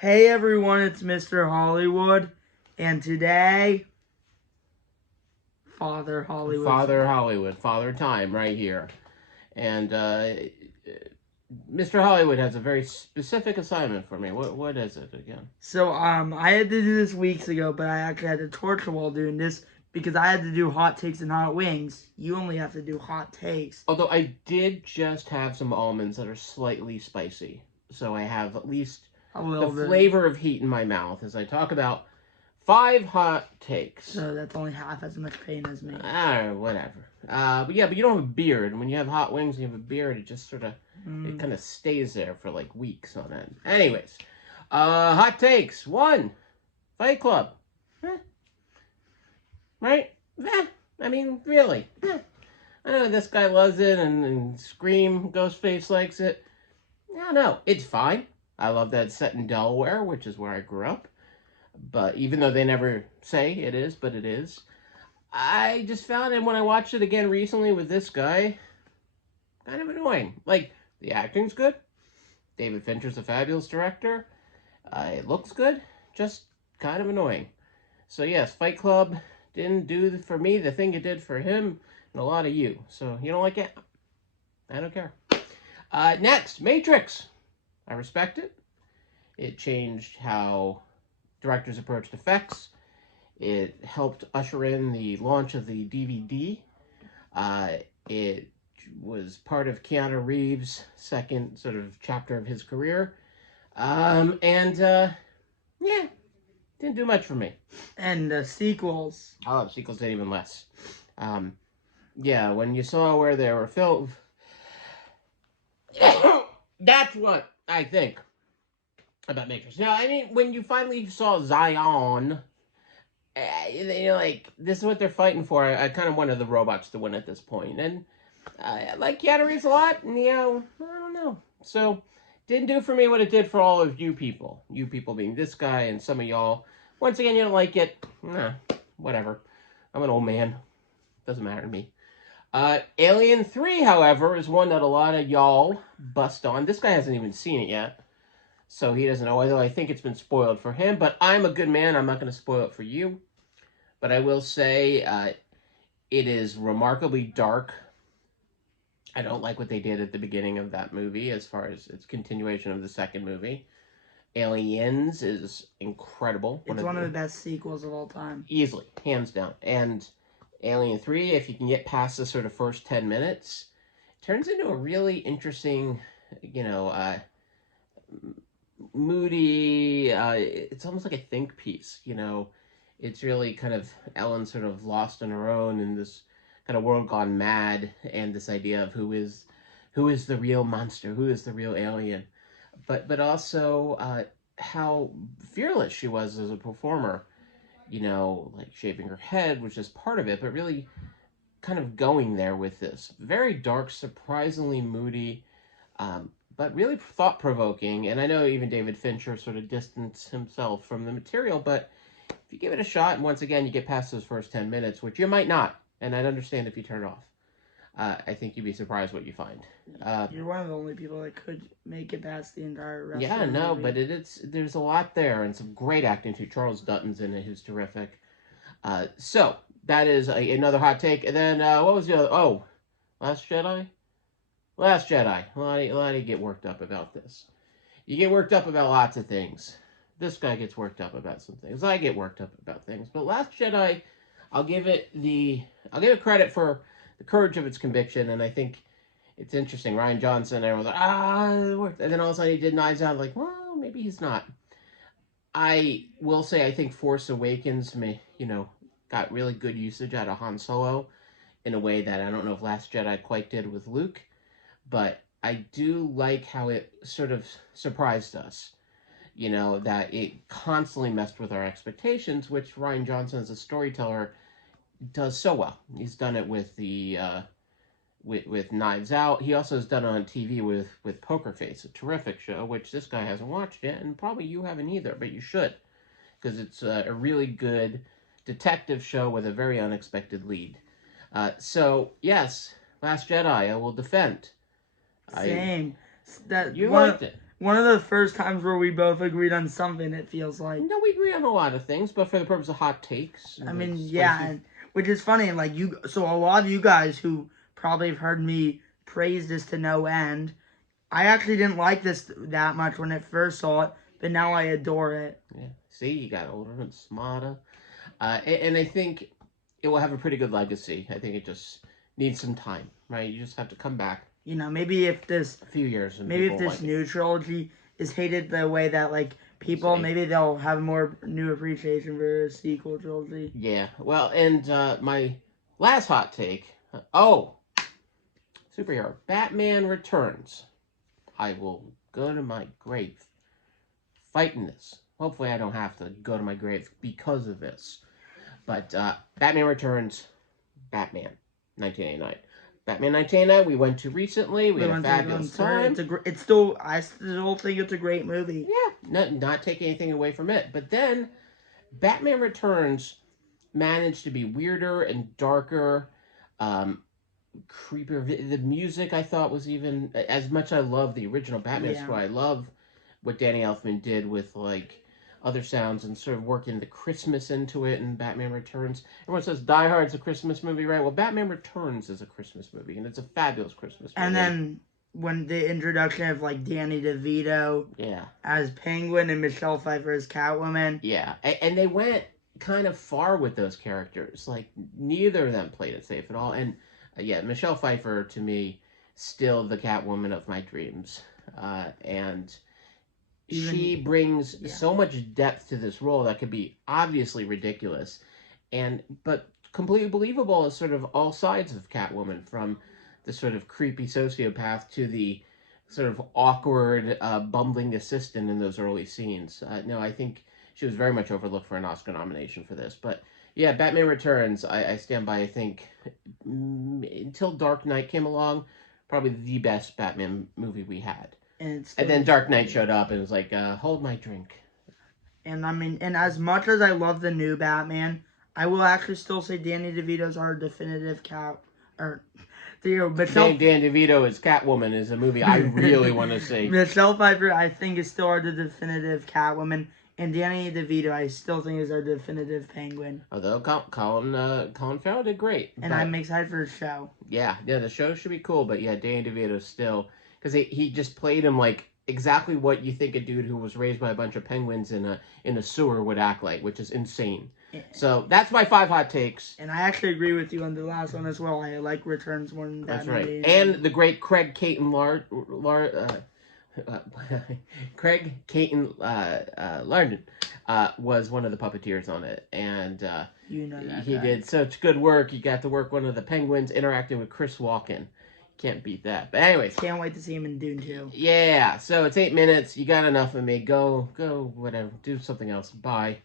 Hey everyone, it's Mr. Hollywood, and today, Father Hollywood. Father Hollywood, Father Time, right here. And Mr. Hollywood has a very specific assignment for me. What is it again? So, I had to do this weeks ago, but I actually had to torture while doing this because I had to do hot takes and hot wings. You only have to do hot takes. Although I did just have some almonds that are slightly spicy, so I have at least A the little bit. flavor of heat in my mouth as I talk about 5 hot takes. So that's only half as much pain as me. Whatever. But you don't have a beard. When you have hot wings and you have a beard, it just sort of it kind of stays there for like weeks on end. Anyways, hot takes. 1, Fight Club. Right? I mean, really. I know this guy loves it and Scream, Ghostface likes it. No, it's fine. I love that it's set in Delaware, which is where I grew up. But even though they never say it is, but it is. I just found it when I watched it again recently with this guy, kind of annoying. Like, the acting's good. David Fincher's a fabulous director. It looks good. Just kind of annoying. So yes, Fight Club didn't do for me the thing it did for him and a lot of you. So you don't like it? I don't care. Next, Matrix. I respect it. It changed how directors approached effects. It helped usher in the launch of the DVD. It was part of Keanu Reeves' second sort of chapter of his career. Yeah, didn't do much for me. And the sequels. Oh, the sequels did even less. Yeah, when you saw where they were filmed, that's what I think about Matrix. Now, I mean, when you finally saw Zion, like, this is what they're fighting for. I kind of wanted the robots to win at this point. And I like Keanu Reeves a lot, and, I don't know. So, didn't do for me what it did for all of you people. You people being this guy and some of y'all. Once again, you don't like it. Nah, whatever. I'm an old man. Doesn't matter to me. Alien 3, however, is one that a lot of y'all bust on. This guy hasn't even seen it yet, so he doesn't know, although I think it's been spoiled for him. But I'm a good man. I'm not going to spoil it for you. But I will say it is remarkably dark. I don't like what they did at the beginning of that movie as far as its continuation of the second movie. Aliens is incredible. It's one of the best sequels of all time. Easily, hands down. And Alien 3, if you can get past the sort of first 10 minutes, turns into a really interesting, moody, it's almost like a think piece, It's really kind of Ellen sort of lost on her own in this kind of world gone mad, and this idea of who is the real monster, who is the real alien, but also how fearless she was as a performer. Like shaving her head was just part of it, but really kind of going there with this. Very dark, surprisingly moody, but really thought-provoking. And I know even David Fincher sort of distanced himself from the material, but if you give it a shot, and once again, you get past those first 10 minutes, which you might not, and I'd understand if you turn it off. I think you'd be surprised what you find. You're one of the only people that could make it past the entire rest yeah, of the no, movie. but there's a lot there, and some great acting too. Charles Dutton's in it, who's terrific. So that is another hot take. And then what was the other? Oh, Last Jedi. Last Jedi. A lot of you get worked up about this. You get worked up about lots of things. This guy gets worked up about some things. I get worked up about things. But Last Jedi, I'll give it credit for the courage of its conviction, and I think it's interesting. Rian Johnson, everyone's like, it worked. And then all of a sudden he did Knives Out, like, well, maybe he's not. I will say I think Force Awakens got really good usage out of Han Solo in a way that I don't know if Last Jedi quite did with Luke, but I do like how it sort of surprised us. That it constantly messed with our expectations, which Rian Johnson as a storyteller does so well. He's done it with the with Knives Out. He also has done it on TV with Poker Face, a terrific show, which this guy hasn't watched yet, and probably you haven't either, but you should, because it's a really good detective show with a very unexpected lead. So, yes, Last Jedi, I will defend. Same. You liked it. one of the first times where we both agreed on something. It feels like. No, we agree on a lot of things, but for the purpose of hot takes, I mean, spicy- yeah, and, which is funny. Like so a lot of you guys who probably have heard me praise this to no end. I actually didn't like this that much when I first saw it, but now I adore it. Yeah. See, you got older and smarter. And I think it will have a pretty good legacy. I think it just needs some time, right? You just have to come back You know, maybe if this a few years and maybe if people this like it. new trilogy is hated the way that like people, See? maybe they'll have more new appreciation for a sequel trilogy. Yeah. Well, and my last hot take. Superhero Batman Returns. I will go to my grave fighting this. Hopefully, I don't have to go to my grave because of this. But Batman Returns, Batman, 1989. Batman 1989, we went to recently. We had a fabulous time. I still think it's a great movie. Yeah, not taking anything away from it. But then, Batman Returns managed to be weirder and darker, creepier. The music I thought was even, as much as I love the original Batman Yeah. score, I love what Danny Elfman did with like other sounds and sort of working the Christmas into it in Batman Returns. Everyone says Die Hard's a Christmas movie, right? Well, Batman Returns is a Christmas movie, and it's a fabulous Christmas movie. And then when the introduction of like Danny DeVito yeah, as Penguin and Michelle Pfeiffer as Catwoman. yeah, and they went kind of far with those characters. Like neither of them played it safe at all. And yeah, Michelle Pfeiffer to me still the Catwoman of my dreams, and she brings so much depth to this role that could be obviously ridiculous, but completely believable as sort of all sides of Catwoman, from the sort of creepy sociopath to the sort of awkward, bumbling assistant in those early scenes. No, I think she was very much overlooked for an Oscar nomination for this. But yeah, Batman Returns, I stand by, I think, until Dark Knight came along, probably the best Batman movie we had. And then Dark Knight showed up and was like, hold my drink. And I mean, and as much as I love the new Batman, I will actually still say Danny DeVito's our definitive Dan DeVito as Catwoman is a movie I really want to see. Michelle Pfeiffer, I think, is still our definitive Catwoman. And Danny DeVito, I still think, is our definitive Penguin. Although Colin Farrell did great. And I'm excited for the show. Yeah, the show should be cool. But yeah, Danny DeVito still... Because he just played him like exactly what you think a dude who was raised by a bunch of penguins in a sewer would act like, which is insane. Yeah. So that's my 5 hot takes. And I actually agree with you on the last one as well. I like Returns more than that. That's right. And the great Craig Caton Larden was one of the puppeteers on it, and you know that he did such good work. He got to work one of the penguins interacting with Chris Walken. Can't beat that. But anyways. Can't wait to see him in Dune 2. Yeah, so it's 8 minutes. You got enough of me. Go, whatever. Do something else. Bye.